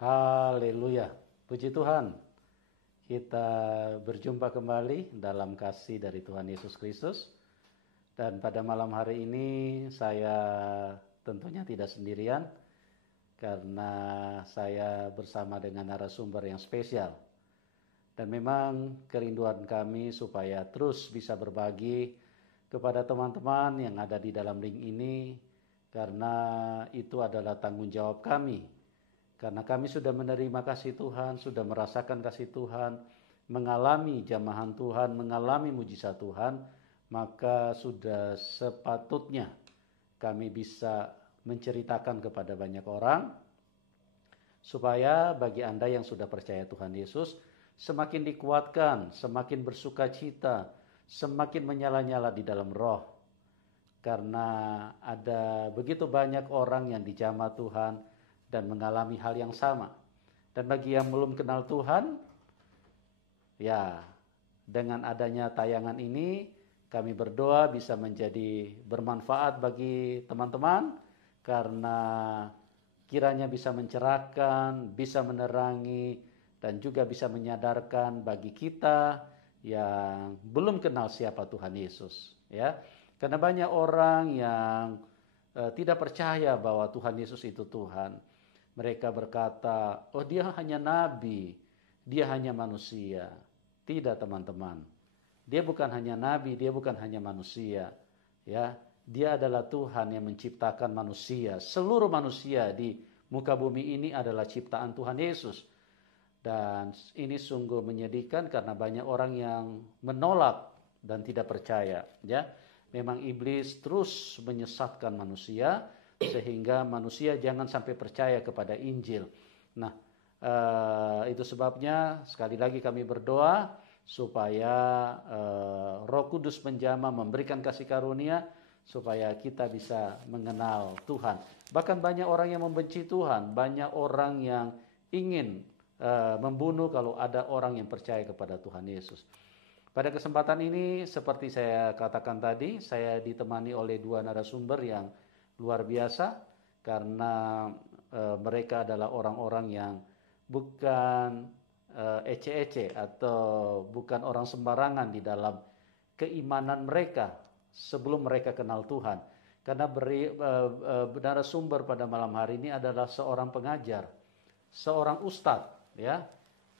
Haleluya, puji Tuhan. Kita berjumpa kembali dalam kasih dari Tuhan Yesus Kristus. Dan pada malam hari ini saya tentunya tidak sendirian, karena saya bersama dengan narasumber yang spesial. Dan memang kerinduan kami supaya terus bisa berbagi kepada teman-teman yang ada di dalam link ini, karena itu adalah tanggung jawab kami. Karena kami sudah menerima kasih Tuhan, sudah merasakan kasih Tuhan, mengalami jamahan Tuhan, mengalami mujizat Tuhan, maka sudah sepatutnya kami bisa menceritakan kepada banyak orang, supaya bagi Anda yang sudah percaya Tuhan Yesus, semakin dikuatkan, semakin bersuka cita, semakin menyala-nyala di dalam roh. Karena ada begitu banyak orang yang dijamah Tuhan dan mengalami hal yang sama. Dan bagi yang belum kenal Tuhan, ya dengan adanya tayangan ini, kami berdoa bisa menjadi bermanfaat bagi teman-teman, karena kiranya bisa mencerahkan, bisa menerangi, dan juga bisa menyadarkan bagi kita yang belum kenal siapa Tuhan Yesus. Ya, karena banyak orang yang tidak percaya bahwa Tuhan Yesus itu Tuhan. Mereka berkata, oh dia hanya nabi, dia hanya manusia. Tidak teman-teman, dia bukan hanya nabi, dia bukan hanya manusia. Ya, dia adalah Tuhan yang menciptakan manusia. Seluruh manusia di muka bumi ini adalah ciptaan Tuhan Yesus. Dan ini sungguh menyedihkan karena banyak orang yang menolak dan tidak percaya. Ya, memang iblis terus menyesatkan manusia, sehingga manusia jangan sampai percaya kepada Injil. Nah, itu sebabnya sekali lagi kami berdoa supaya Roh Kudus menjamah, memberikan kasih karunia supaya kita bisa mengenal Tuhan. Bahkan banyak orang yang membenci Tuhan, banyak orang yang ingin membunuh kalau ada orang yang percaya kepada Tuhan Yesus. Pada kesempatan ini, seperti saya katakan tadi, saya ditemani oleh dua narasumber yang luar biasa, karena mereka adalah orang-orang yang bukan ece-ece atau bukan orang sembarangan di dalam keimanan mereka sebelum mereka kenal Tuhan. Karena narasumber pada malam hari ini adalah seorang pengajar, seorang ustadz, ya,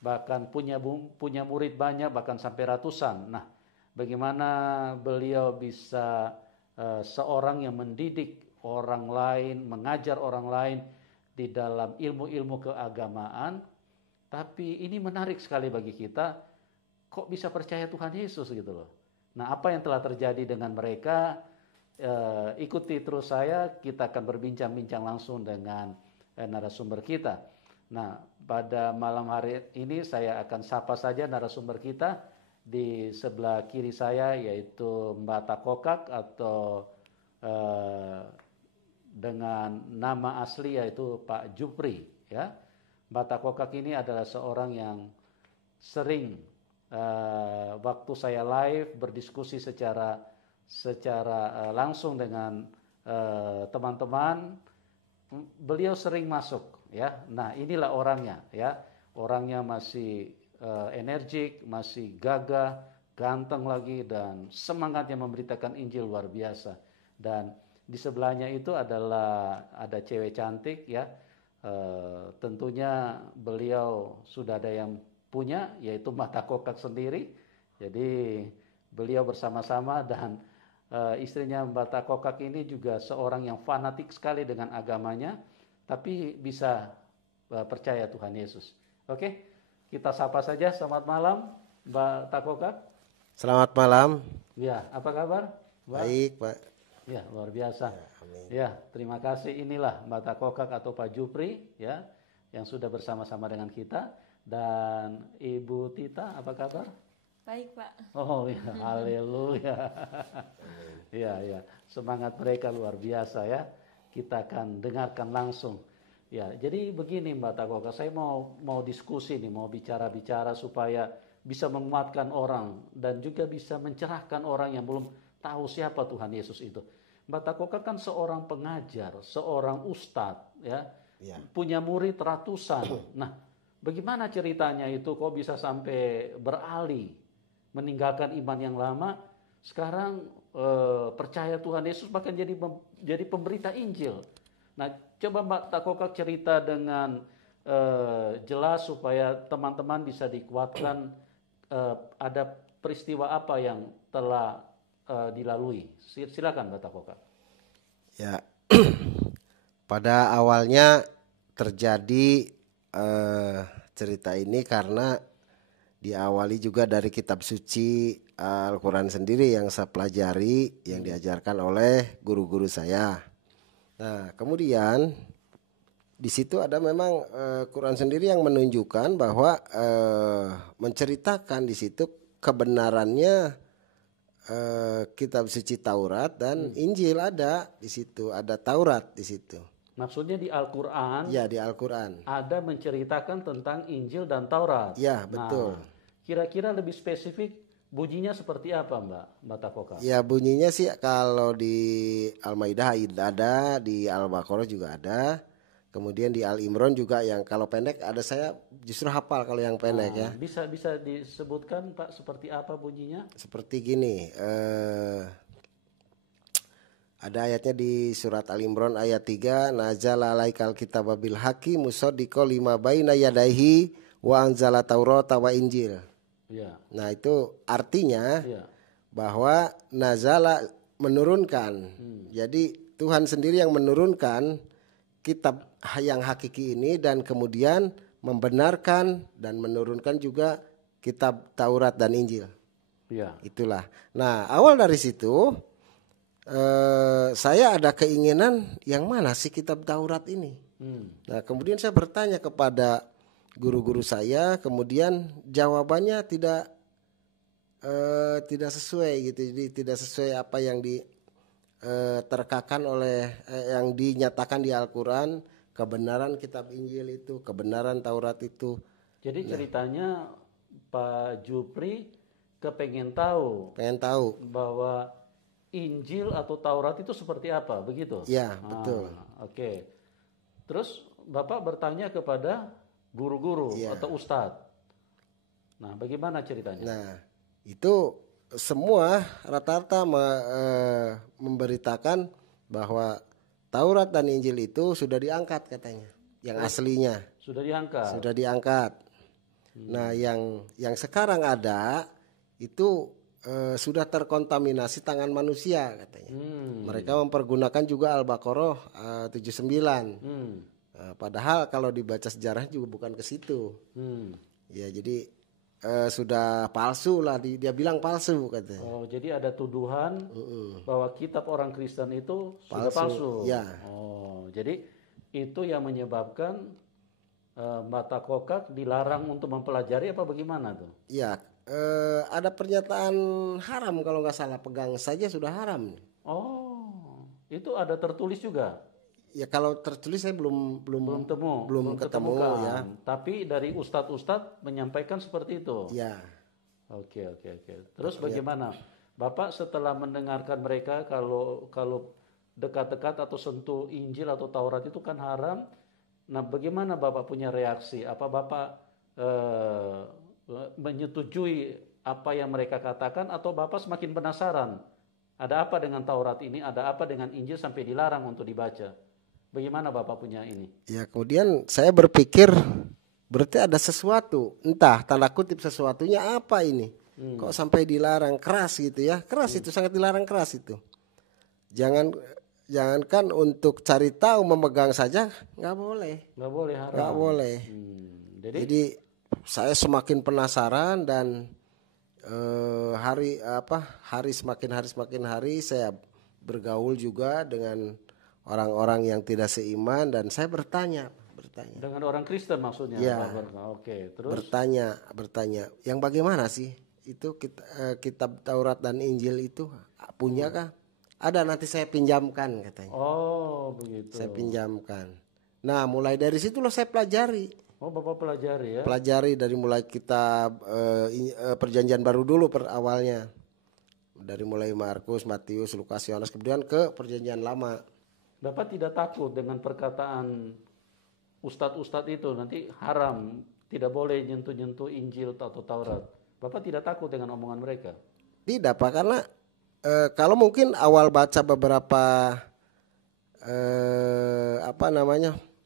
bahkan punya murid banyak, bahkan sampai ratusan. Nah, bagaimana beliau bisa seorang yang mendidik orang lain, mengajar orang lain di dalam ilmu-ilmu keagamaan. Tapi ini menarik sekali bagi kita, kok bisa percaya Tuhan Yesus gitu loh. Nah, apa yang telah terjadi dengan mereka, ikuti terus saya, kita akan berbincang-bincang langsung dengan narasumber kita. Nah, pada malam hari ini saya akan sapa saja narasumber kita. Di sebelah kiri saya yaitu Mbak Takokak, atau dengan nama asli yaitu Pak Jupri. Ya, Mbak Takokak ini adalah seorang yang sering waktu saya live berdiskusi secara langsung dengan teman-teman, beliau sering masuk. Ya, nah inilah orangnya. Ya, orangnya masih energik, masih gagah, ganteng lagi, dan semangatnya memberitakan Injil luar biasa. Dan di sebelahnya itu ada cewek cantik, ya. Tentunya beliau sudah ada yang punya, yaitu Mbak Takokak sendiri. Jadi beliau bersama-sama, dan istrinya Mbak Takokak ini juga seorang yang fanatik sekali dengan agamanya, tapi bisa percaya Tuhan Yesus. Oke, kita sapa saja. Selamat malam Mbak Takokak. Selamat malam. Ya, apa kabar, Mbak? Baik, Pak. Ya, luar biasa. Ya, amin. Ya, terima kasih. Inilah Mbak Takokak atau Pak Jupri, ya, yang sudah bersama-sama dengan kita. Dan Ibu Tita, apa kabar? Baik, Pak. Oh ya, haleluya. Ya, ya, semangat mereka luar biasa, ya. Kita akan dengarkan langsung. Ya, jadi begini Mbak Takokak, saya mau diskusi nih, mau bicara-bicara supaya bisa menguatkan orang dan juga bisa mencerahkan orang yang belum tahu siapa Tuhan Yesus itu. Mbak Takokak kan seorang pengajar, seorang ustadz, ya, Ya. punya murid ratusan. Nah, bagaimana ceritanya itu kok bisa sampai beralih meninggalkan iman yang lama, sekarang percaya Tuhan Yesus bahkan jadi pemberita Injil. Nah, coba Mbak Takokak cerita dengan jelas supaya teman-teman bisa dikuatkan, ada peristiwa apa yang telah dilalui. Silakan Mbak Takokak. Ya. Pada awalnya terjadi cerita ini karena diawali juga dari kitab suci Al-Quran sendiri yang saya pelajari, yang diajarkan oleh guru-guru saya. Nah, kemudian di situ ada memang Quran sendiri yang menunjukkan bahwa menceritakan di situ kebenarannya kitab suci Taurat dan Injil ada di situ, ada Taurat di situ. Maksudnya di Al-Quran, Ya, di Al-Quran. ada menceritakan tentang Injil dan Taurat. Ya, betul. Nah, kira-kira lebih spesifik bunyinya seperti apa Mbak Takokak? Ya, bunyinya sih kalau di Al-Maidah ada, di Al-Baqarah juga ada. Kemudian di Al-Imran juga yang kalau pendek ada, saya justru hafal kalau yang pendek ya. Bisa disebutkan Pak seperti apa bunyinya? Seperti gini, ada ayatnya di surat Al-Imran ayat 3, nazala alaikal kitaba bil haqqi musaddiqan lima baina yadayhi wa anzala taurata wa injil. Ya. Nah, itu artinya Ya. bahwa nazala menurunkan. Jadi Tuhan sendiri yang menurunkan kitab yang hakiki ini dan kemudian membenarkan dan menurunkan juga kitab Taurat dan Injil. Ya. Itulah. Nah, awal dari situ saya ada keinginan yang mana sih kitab Taurat ini. Nah, kemudian saya bertanya kepada guru-guru saya, kemudian jawabannya tidak sesuai gitu. Jadi tidak sesuai apa yang terkakan oleh yang dinyatakan di Al-Quran, kebenaran kitab Injil itu, kebenaran Taurat itu. Jadi ceritanya Pak Jupri pengen tahu bahwa Injil atau Taurat itu seperti apa, begitu? Ya, betul. Oke. Terus Bapak bertanya kepada guru-guru atau ustadz. Nah, bagaimana ceritanya? Nah, itu semua rata-rata memberitakan bahwa Taurat dan Injil itu sudah diangkat katanya, yang aslinya. Sudah diangkat. Sudah diangkat. Nah, yang sekarang ada itu sudah terkontaminasi tangan manusia katanya. Mereka mempergunakan juga Al-Baqarah 79. Padahal kalau dibaca sejarah juga bukan ke situ. Ya, jadi sudah palsu lah, dia bilang palsu katanya. Oh, jadi ada tuduhan bahwa kitab orang Kristen itu sudah palsu. Ya. Oh, jadi itu yang menyebabkan Mbak Takokak dilarang untuk mempelajari apa bagaimana tuh? Ya, ada pernyataan haram kalau nggak salah, pegang saja sudah haram. Oh, itu ada tertulis juga? Ya, kalau tertulis saya belum ketemu ya. Tapi dari ustadz-ustadz menyampaikan seperti itu. Ya. Oke. Terus bagaimana Bapak setelah mendengarkan mereka kalau dekat-dekat atau sentuh Injil atau Taurat itu kan haram? Nah, bagaimana Bapak punya reaksi? Apa Bapak menyetujui apa yang mereka katakan atau Bapak semakin penasaran? Ada apa dengan Taurat ini? Ada apa dengan Injil sampai dilarang untuk dibaca? Bagaimana Bapak punya ini? Ya, kemudian saya berpikir berarti ada sesuatu, entah tanda kutip sesuatunya apa ini. Kok sampai dilarang keras gitu ya? Keras itu, sangat dilarang keras itu. Jangankan untuk cari tahu, memegang saja nggak boleh. Nggak boleh, haram. Nggak boleh. Jadi saya semakin penasaran dan hari semakin hari saya bergaul juga dengan orang-orang yang tidak seiman dan saya bertanya. Dengan orang Kristen maksudnya? Ya. Oke, terus? Bertanya. Yang bagaimana sih itu kitab Taurat dan Injil itu punyakah? Ada, nanti saya pinjamkan katanya. Oh, begitu. Saya pinjamkan. Nah, mulai dari situ loh saya pelajari. Oh, Bapak pelajari ya? Pelajari dari mulai kitab Perjanjian Baru dulu awalnya. Dari mulai Markus, Matius, Lukas, Yohanes, kemudian ke Perjanjian Lama. Bapak tidak takut dengan perkataan ustadz-ustadz itu nanti haram, tidak boleh nyentuh-nyentuh Injil atau Taurat. Bapak tidak takut dengan omongan mereka? Tidak Pak, karena kalau mungkin awal baca beberapa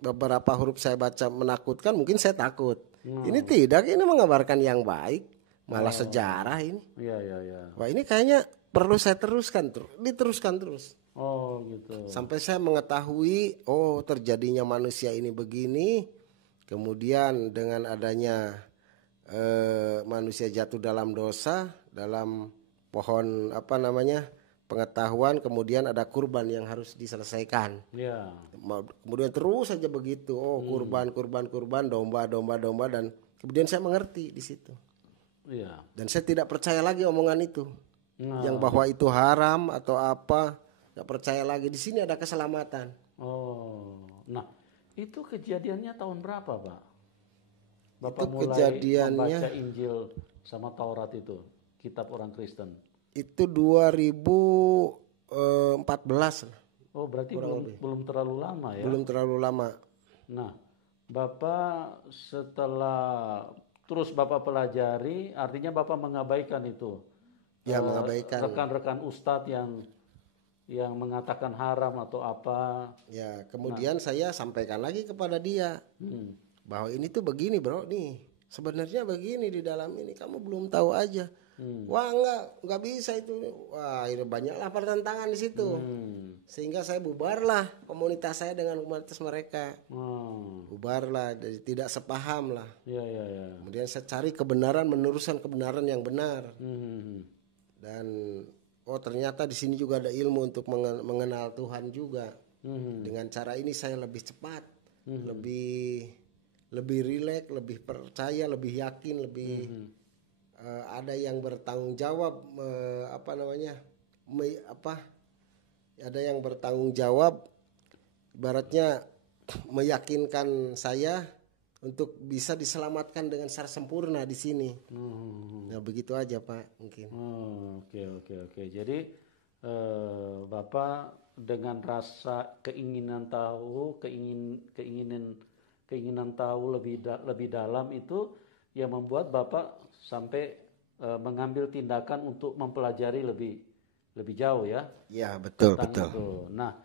beberapa huruf saya baca menakutkan, mungkin saya takut. Ini tidak, ini mengabarkan yang baik, malah sejarah ini. Iya, iya, iya. Wah, ini kayaknya perlu saya teruskan, diteruskan terus. Oh gitu. Sampai saya mengetahui, oh terjadinya manusia ini begini. Kemudian dengan adanya manusia jatuh dalam dosa, dalam pohon pengetahuan, kemudian ada kurban yang harus diselesaikan. Ya. Kemudian terus saja begitu, kurban, domba, dan kemudian saya mengerti di situ. Iya. Dan saya tidak percaya lagi omongan itu, yang bahwa itu haram atau apa, nggak percaya lagi. Di sini ada keselamatan. Oh, nah itu kejadiannya tahun berapa, Pak? Bapak Itu mulai kejadiannya membaca Injil sama Taurat itu, kitab orang Kristen. itu 2014. Oh, berarti belum terlalu lama ya? Belum terlalu lama. Nah, Bapak setelah terus Bapak pelajari, artinya Bapak mengabaikan itu. Ya, mengabaikan. Rekan-rekan ustadz yang mengatakan haram atau apa. Ya, kemudian saya sampaikan lagi kepada dia bahwa ini tuh begini bro, nih sebenarnya begini di dalam ini, kamu belum tahu aja. Wah nggak bisa itu. Wah, ini banyaklah pertentangan di situ. Sehingga saya bubarlah komunitas saya dengan komunitas mereka. Bubarlah, jadi tidak sepaham lah. Ya, ya, ya. Kemudian saya cari kebenaran, meneruskan kebenaran yang benar. Dan ternyata di sini juga ada ilmu untuk mengenal Tuhan juga. Dengan cara ini saya lebih cepat, lebih rileks, lebih percaya, lebih yakin, lebih ada yang bertanggung jawab, ada yang bertanggung jawab, ibaratnya meyakinkan saya untuk bisa diselamatkan dengan secara sempurna di sini. Nah, begitu aja Pak mungkin. Oke. Jadi Bapak dengan rasa keinginan tahu, keinginan tahu lebih dalam itu yang membuat Bapak sampai mengambil tindakan untuk mempelajari lebih jauh ya. Ya, betul. Itu. Nah,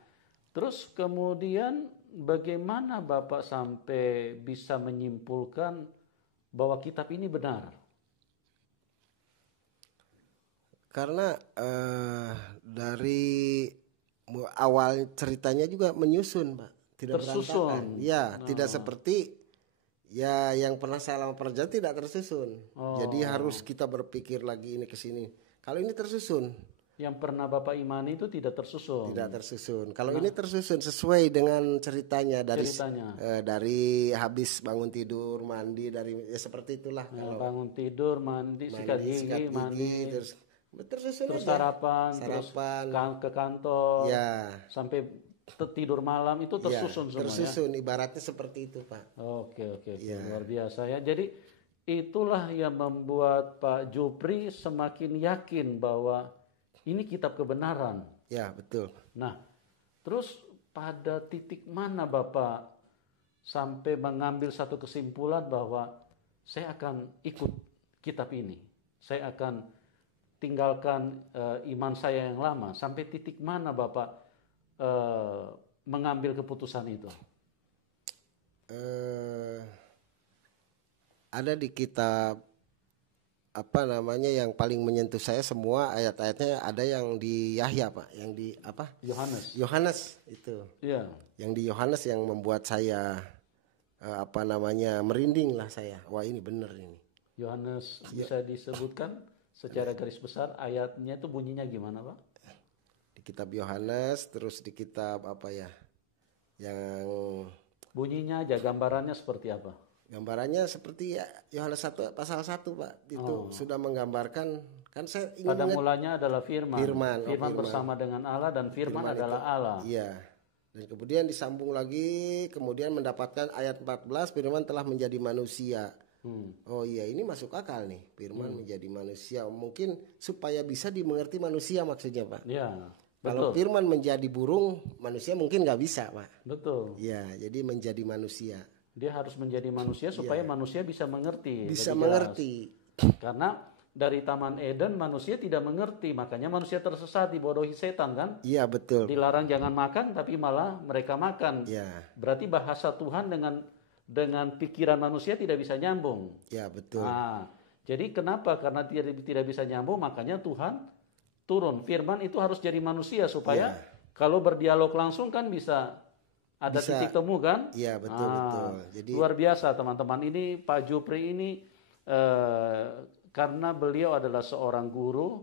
terus kemudian bagaimana Bapak sampai bisa menyimpulkan bahwa kitab ini benar? Karena dari awal ceritanya juga menyusun Pak, tidak berantakan. Ya, tidak seperti ya yang pernah saya lama perjalanan, tidak tersusun. Jadi harus kita berpikir lagi ini ke sini. Kalau ini tersusun. Yang pernah Bapak imani itu tidak tersusun. Tidak tersusun. Kalau ini tersusun sesuai dengan ceritanya dari habis bangun tidur, mandi, seperti itulah. Kalau bangun tidur, mandi, sikat gigi, mandi, terus tersusun terus aja. sarapan, terus ke kantor, ya, sampai tidur malam itu tersusun semua. Tersusun, ibaratnya seperti itu Pak. Oke, luar biasa ya. Jadi itulah yang membuat Pak Jupri semakin yakin bahwa ini kitab kebenaran. Ya, betul. Nah, terus pada titik mana Bapak sampai mengambil satu kesimpulan bahwa saya akan ikut kitab ini, saya akan tinggalkan iman saya yang lama? Sampai titik mana Bapak mengambil keputusan itu? Ada di kitab yang paling menyentuh saya, semua ayat-ayatnya ada yang di Yahya Pak, yang di Yohanes itu. Iya. Yang di Yohanes yang membuat saya merinding lah saya. Wah, ini benar ini. Yohanes bisa disebutkan secara garis besar ayatnya itu bunyinya gimana Pak? Di kitab Yohanes, terus di kitab yang bunyinya aja, gambarannya seperti apa? Gambarannya seperti Yohanes 1 pasal 1 Pak. Itu sudah menggambarkan, kan saya ingin pada mulanya adalah firman. Firman bersama dengan Allah dan firman adalah itu, Allah. Iya. Dan kemudian disambung lagi, kemudian mendapatkan ayat 14, firman telah menjadi manusia. Oh iya, ini masuk akal nih, firman menjadi manusia. Mungkin supaya bisa dimengerti manusia maksudnya Pak. Iya. Kalau firman menjadi burung, manusia mungkin nggak bisa Pak. Betul. Ya, jadi menjadi manusia. Dia harus menjadi manusia supaya manusia bisa mengerti. Bisa lebih jelas. mengerti. Karena dari Taman Eden manusia tidak mengerti, makanya manusia tersesat, dibodohi setan kan? Iya, betul. Dilarang jangan makan, tapi malah mereka makan. Iya. Berarti bahasa Tuhan dengan pikiran manusia tidak bisa nyambung. Iya, betul. Nah, jadi kenapa? Karena tidak bisa nyambung, makanya Tuhan turun. Firman itu harus jadi manusia supaya kalau berdialog langsung kan bisa ada titik temu kan? Iya, betul. Jadi luar biasa teman-teman. Ini Pak Jupri ini karena beliau adalah seorang guru,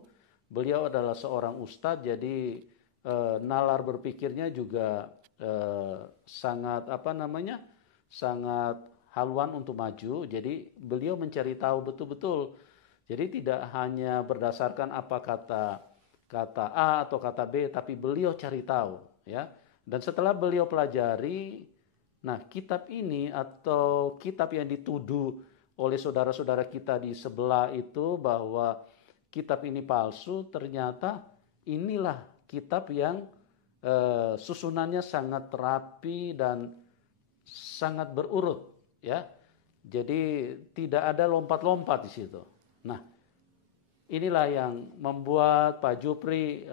beliau adalah seorang ustadz, jadi nalar berpikirnya juga sangat sangat haluan untuk maju. Jadi beliau mencari tahu betul-betul. Jadi tidak hanya berdasarkan apa kata A atau kata B, tapi beliau cari tahu, ya. Dan setelah beliau pelajari, nah kitab ini atau kitab yang dituduh oleh saudara-saudara kita di sebelah itu bahwa kitab ini palsu, ternyata inilah kitab yang susunannya sangat rapi dan sangat berurut, ya. Jadi tidak ada lompat-lompat di situ. Nah, inilah yang membuat Pak Jupri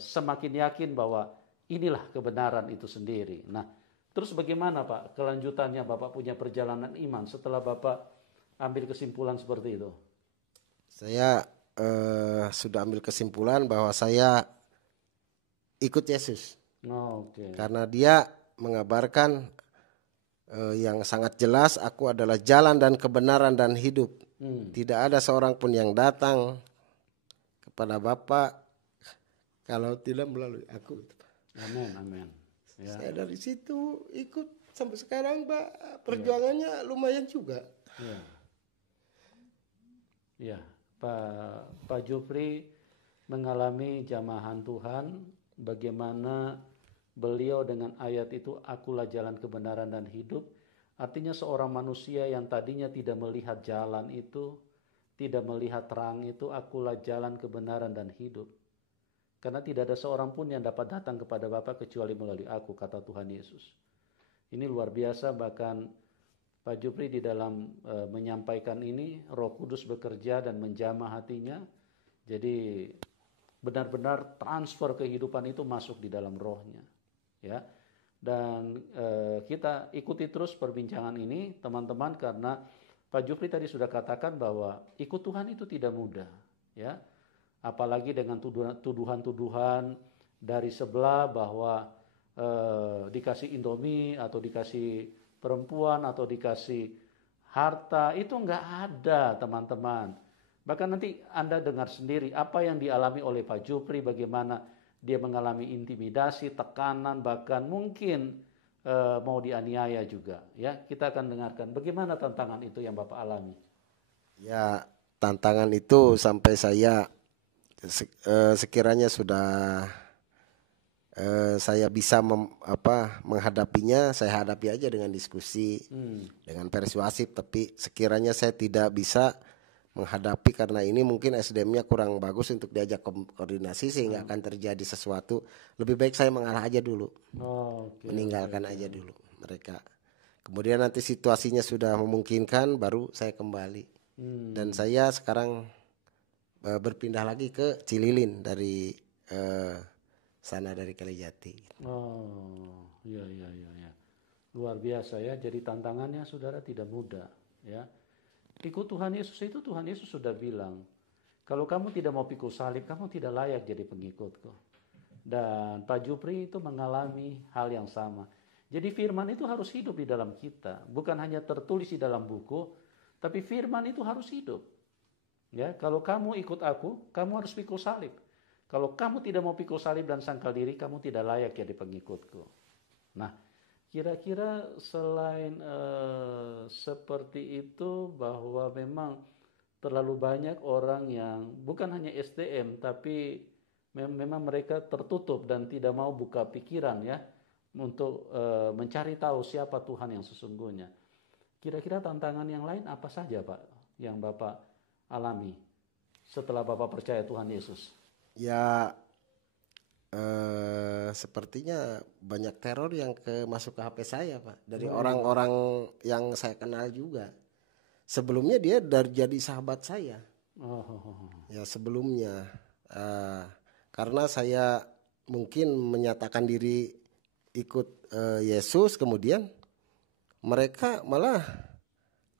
semakin yakin bahwa inilah kebenaran itu sendiri. Nah, terus bagaimana Pak kelanjutannya? Bapak punya perjalanan iman setelah Bapak ambil kesimpulan seperti itu? Saya sudah ambil kesimpulan bahwa saya ikut Yesus. Okay. Karena dia mengabarkan yang sangat jelas, aku adalah jalan dan kebenaran dan hidup. Tidak ada seorang pun yang datang kepada Bapa kalau tidak melalui aku. Amin. Ya. Saya dari situ ikut sampai sekarang, Pak. Perjuangannya lumayan juga. Ya, Pak Jupri mengalami jamahan Tuhan, bagaimana beliau dengan ayat itu, akulah jalan kebenaran dan hidup. Artinya seorang manusia yang tadinya tidak melihat jalan itu, tidak melihat terang itu, akulah jalan kebenaran dan hidup. Karena tidak ada seorang pun yang dapat datang kepada Bapa kecuali melalui aku, kata Tuhan Yesus. Ini luar biasa, bahkan Pak Jupri di dalam menyampaikan ini, Roh Kudus bekerja dan menjamah hatinya. Jadi benar-benar transfer kehidupan itu masuk di dalam rohnya. Ya, dan kita ikuti terus perbincangan ini teman-teman, karena Pak Jupri tadi sudah katakan bahwa ikut Tuhan itu tidak mudah, ya, apalagi dengan tuduhan-tuduhan dari sebelah bahwa dikasih Indomie atau dikasih perempuan atau dikasih harta, itu nggak ada teman-teman. Bahkan nanti Anda dengar sendiri apa yang dialami oleh Pak Jupri, bagaimana dia mengalami intimidasi, tekanan, bahkan mungkin mau dianiaya juga. Ya, kita akan dengarkan bagaimana tantangan itu yang Bapak alami. Ya, tantangan itu sampai saya sekiranya sudah saya bisa menghadapinya, saya hadapi aja dengan diskusi, dengan persuasif. Tapi sekiranya saya tidak bisa menghadapi karena ini mungkin SDM-nya kurang bagus untuk diajak koordinasi sehingga akan terjadi sesuatu, lebih baik saya mengalah aja dulu, meninggalkan aja dulu mereka. Kemudian nanti situasinya sudah memungkinkan baru saya kembali. Dan saya sekarang berpindah lagi ke Cililin dari sana, dari Kalijati. Iya. Luar biasa ya. Jadi tantangannya saudara tidak mudah, ya. Ikut Tuhan Yesus itu, Tuhan Yesus sudah bilang, kalau kamu tidak mau pikul salib, kamu tidak layak jadi pengikutku. Dan Pak Jupri itu mengalami hal yang sama. Jadi firman itu harus hidup di dalam kita, bukan hanya tertulis di dalam buku, tapi firman itu harus hidup. Ya, kalau kamu ikut aku, kamu harus pikul salib. Kalau kamu tidak mau pikul salib dan sangkal diri, kamu tidak layak jadi pengikutku. Nah, kira-kira selain seperti itu, bahwa memang terlalu banyak orang yang bukan hanya SDM, tapi memang mereka tertutup dan tidak mau buka pikiran, ya, untuk mencari tahu siapa Tuhan yang sesungguhnya. Kira-kira tantangan yang lain apa saja, Pak, yang Bapak alami setelah Bapak percaya Tuhan Yesus? Ya, sepertinya banyak teror yang masuk ke HP saya, Pak, dari orang-orang yang saya kenal juga. Sebelumnya dia jadi sahabat saya. Ya sebelumnya, karena saya mungkin menyatakan diri ikut Yesus, kemudian mereka malah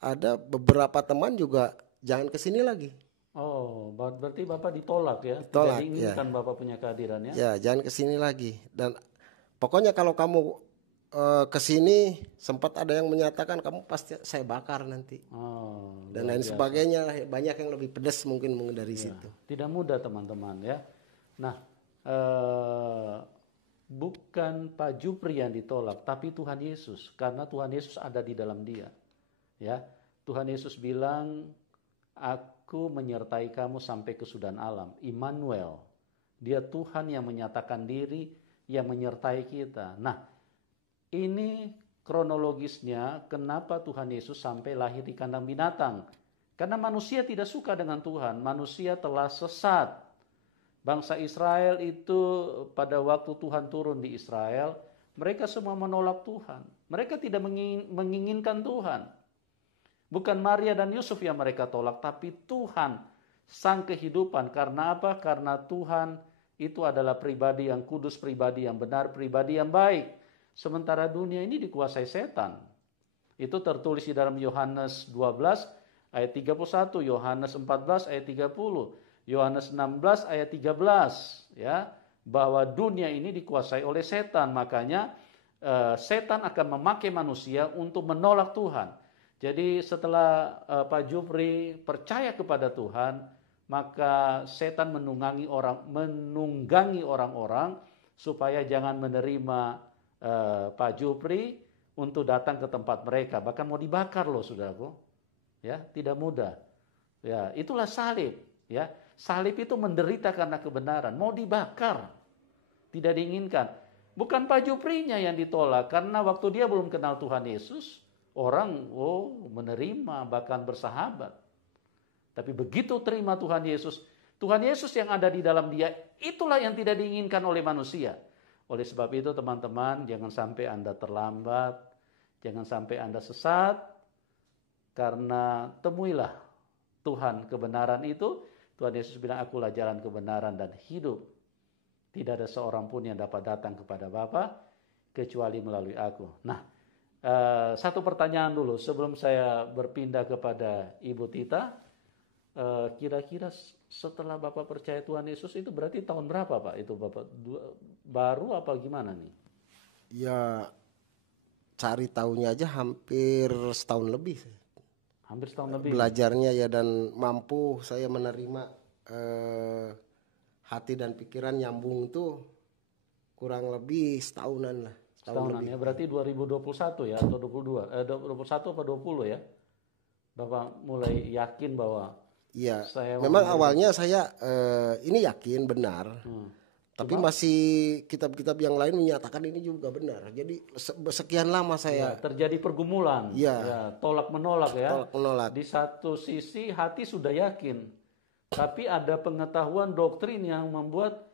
ada beberapa teman juga jangan kesini lagi. Oh, berarti Bapak ditolak ya? Ditolak, Tidak diinginkan Bapak punya kehadiran ya? Ya, jangan kesini lagi. Dan pokoknya kalau kamu kesini, sempat ada yang menyatakan kamu pasti saya bakar nanti. Dan lain sebagainya lah. Banyak yang lebih pedas mungkin dari situ. Tidak mudah teman-teman ya. Nah, bukan Pak Jupri yang ditolak, tapi Tuhan Yesus, karena Tuhan Yesus ada di dalam dia. Ya, Tuhan Yesus bilang, Aku menyertai kamu sampai kesudahan alam. Immanuel, dia Tuhan yang menyatakan diri, yang menyertai kita. Nah, ini kronologisnya kenapa Tuhan Yesus sampai lahir di kandang binatang. Karena manusia tidak suka dengan Tuhan, manusia telah sesat. Bangsa Israel itu pada waktu Tuhan turun di Israel, mereka semua menolak Tuhan. Mereka tidak menginginkan Tuhan. Bukan Maria dan Yusuf yang mereka tolak, tapi Tuhan, sang kehidupan. Karena apa? Karena Tuhan itu adalah pribadi yang kudus, pribadi yang benar, pribadi yang baik. Sementara dunia ini dikuasai setan. Itu tertulis di dalam Yohanes 12 ayat 31, Yohanes 14 ayat 30, Yohanes 16 ayat 13, ya, bahwa dunia ini dikuasai oleh setan. Makanya setan akan memakai manusia untuk menolak Tuhan. Jadi setelah Pak Jupri percaya kepada Tuhan, maka setan menunggangi orang-orang supaya jangan menerima Pak Jupri untuk datang ke tempat mereka. Bahkan mau dibakar loh, saudaraku. Ya, tidak mudah. Ya, itulah salib. Ya, salib itu menderita karena kebenaran. Mau dibakar, tidak diinginkan. Bukan Pak Juprinya yang ditolak, karena waktu dia belum kenal Tuhan Yesus, orang menerima, bahkan bersahabat. Tapi begitu terima Tuhan Yesus yang ada di dalam dia, itulah yang tidak diinginkan oleh manusia. Oleh sebab itu teman-teman, jangan sampai Anda terlambat, jangan sampai Anda sesat, karena temuilah Tuhan kebenaran itu. Tuhan Yesus bilang, akulah jalan kebenaran dan hidup. Tidak ada seorang pun yang dapat datang kepada Bapa kecuali melalui aku. Nah, satu pertanyaan dulu sebelum saya berpindah kepada Ibu Tita. Kira-kira setelah Bapak percaya Tuhan Yesus itu berarti tahun berapa Pak? Itu Bapak baru apa gimana nih? Ya, cari tahunya aja hampir setahun lebih. Hampir setahun lebih. Belajarnya ya, dan mampu saya menerima hati dan pikiran nyambung tuh kurang lebih setahunan lah. Setahunan ya, berarti 2021 ya atau 21 atau 20 ya? Bapak mulai yakin bahwa iya, memang awalnya saya ini yakin benar. Tapi masih kitab-kitab yang lain menyatakan ini juga benar. Jadi sekian lama saya terjadi pergumulan, tolak menolak ya. Tolak menolak. Di satu sisi hati sudah yakin, tapi ada pengetahuan doktrin yang membuat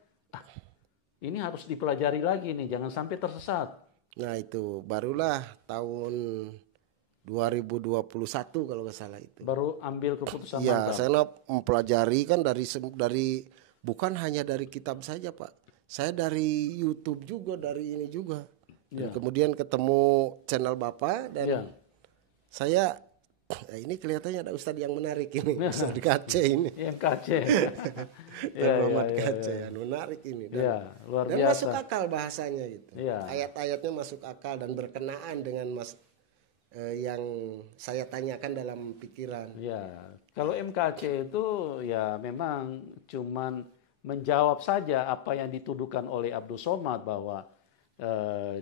ini harus dipelajari lagi nih, jangan sampai tersesat. Nah itu barulah tahun 2021 kalau nggak salah itu. Baru ambil keputusan. Ya, saya mempelajari kan dari bukan hanya dari kitab saja Pak. Saya dari YouTube juga, dari ini juga. Dan kemudian ketemu channel Bapak dan saya ini kelihatannya ada Ustadz yang menarik ini, Ustadz KC ini. Yang KC. Muhammad KC, menarik ini. Dan, luar dan biasa. masuk akal bahasanya gitu. Ayat-ayatnya masuk akal dan berkenaan dengan yang saya tanyakan dalam pikiran. Ya, kalau MKC itu ya memang cuman menjawab saja apa yang dituduhkan oleh Abdul Somad bahwa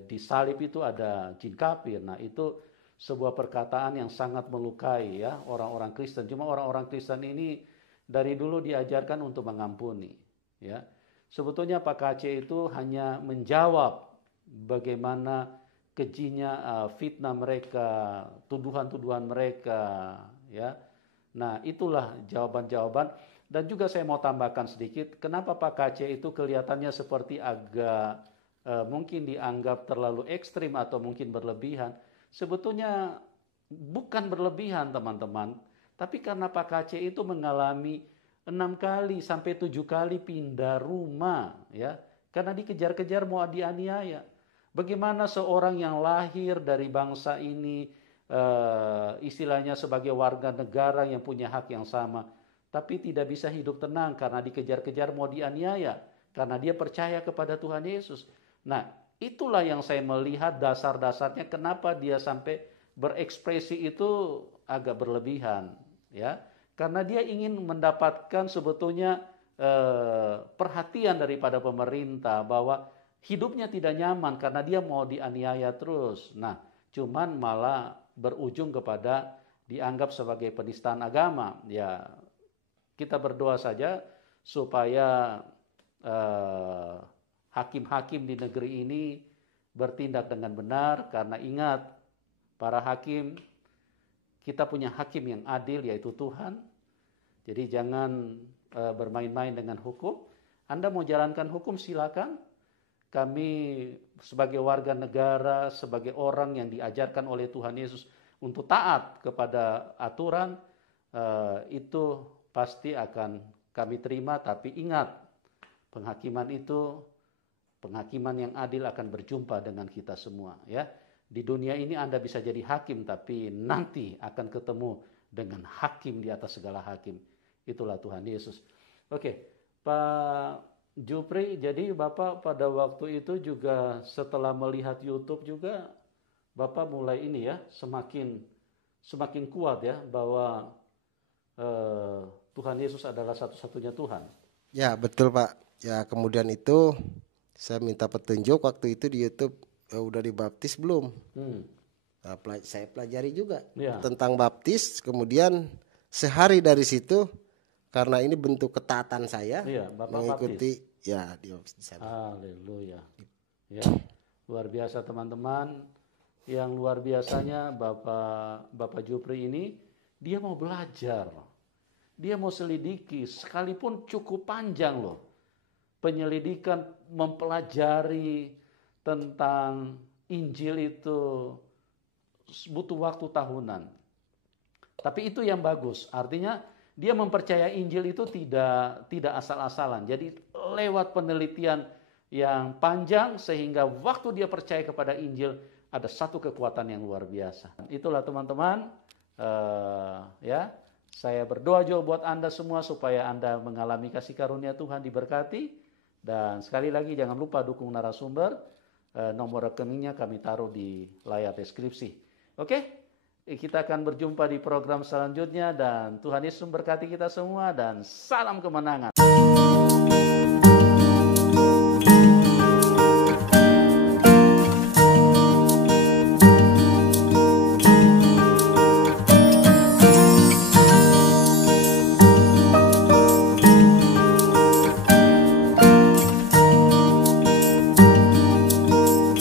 di salib itu ada jin kafir. Nah itu sebuah perkataan yang sangat melukai ya orang-orang Kristen. Cuma orang-orang Kristen ini dari dulu diajarkan untuk mengampuni. Ya, sebetulnya Pak KC itu hanya menjawab bagaimana kejinya fitnah mereka, tuduhan-tuduhan mereka, ya. Nah, itulah jawaban-jawaban. Dan juga saya mau tambahkan sedikit, kenapa Pak KC itu kelihatannya seperti agak mungkin dianggap terlalu ekstrim atau mungkin berlebihan. Sebetulnya bukan berlebihan teman-teman, tapi karena Pak KC itu mengalami 6 kali sampai 7 kali pindah rumah, ya, karena dikejar-kejar mau dianiaya. Bagaimana seorang yang lahir dari bangsa ini, istilahnya sebagai warga negara yang punya hak yang sama, tapi tidak bisa hidup tenang karena dikejar-kejar mau dianiaya, karena dia percaya kepada Tuhan Yesus. Nah, itulah yang saya melihat dasar-dasarnya kenapa dia sampai berekspresi itu agak berlebihan, ya, karena dia ingin mendapatkan sebetulnya perhatian daripada pemerintah bahwa hidupnya tidak nyaman karena dia mau dianiaya terus. Nah, cuman malah berujung kepada dianggap sebagai penistaan agama. Ya, kita berdoa saja supaya hakim-hakim di negeri ini bertindak dengan benar, karena ingat, para hakim, kita punya hakim yang adil yaitu Tuhan. Jadi jangan bermain-main dengan hukum. Anda mau jalankan hukum silakan. Kami sebagai warga negara, sebagai orang yang diajarkan oleh Tuhan Yesus untuk taat kepada aturan, itu pasti akan kami terima. Tapi ingat, penghakiman itu, penghakiman yang adil akan berjumpa dengan kita semua, ya. Di dunia ini Anda bisa jadi hakim, tapi nanti akan ketemu dengan hakim di atas segala hakim. Itulah Tuhan Yesus. Oke, Pak Jupri, jadi Bapak pada waktu itu juga setelah melihat YouTube juga, Bapak mulai ini ya, semakin kuat ya, bahwa Tuhan Yesus adalah satu-satunya Tuhan. Ya, betul Pak. Ya, kemudian itu saya minta petunjuk waktu itu di YouTube, udah dibaptis belum? Nah, saya pelajari juga tentang baptis. Kemudian sehari dari situ, karena ini bentuk ketaatan saya, mengikuti baptis. Ya di sana. Haleluya. Ya, luar biasa teman-teman. Yang luar biasanya Bapak Jupri ini, dia mau belajar, dia mau selidiki, sekalipun cukup panjang loh penyelidikan, mempelajari tentang Injil itu butuh waktu tahunan. Tapi itu yang bagus, artinya dia mempercayai Injil itu tidak asal-asalan. Jadi lewat penelitian yang panjang sehingga waktu dia percaya kepada Injil ada satu kekuatan yang luar biasa. Itulah teman-teman, ya. Saya berdoa juga buat Anda semua supaya Anda mengalami kasih karunia Tuhan, diberkati. Dan sekali lagi jangan lupa dukung narasumber. Nomor rekeningnya kami taruh di layar deskripsi. Oke? Kita akan berjumpa di program selanjutnya, dan Tuhan Yesus memberkati kita semua, dan salam kemenangan.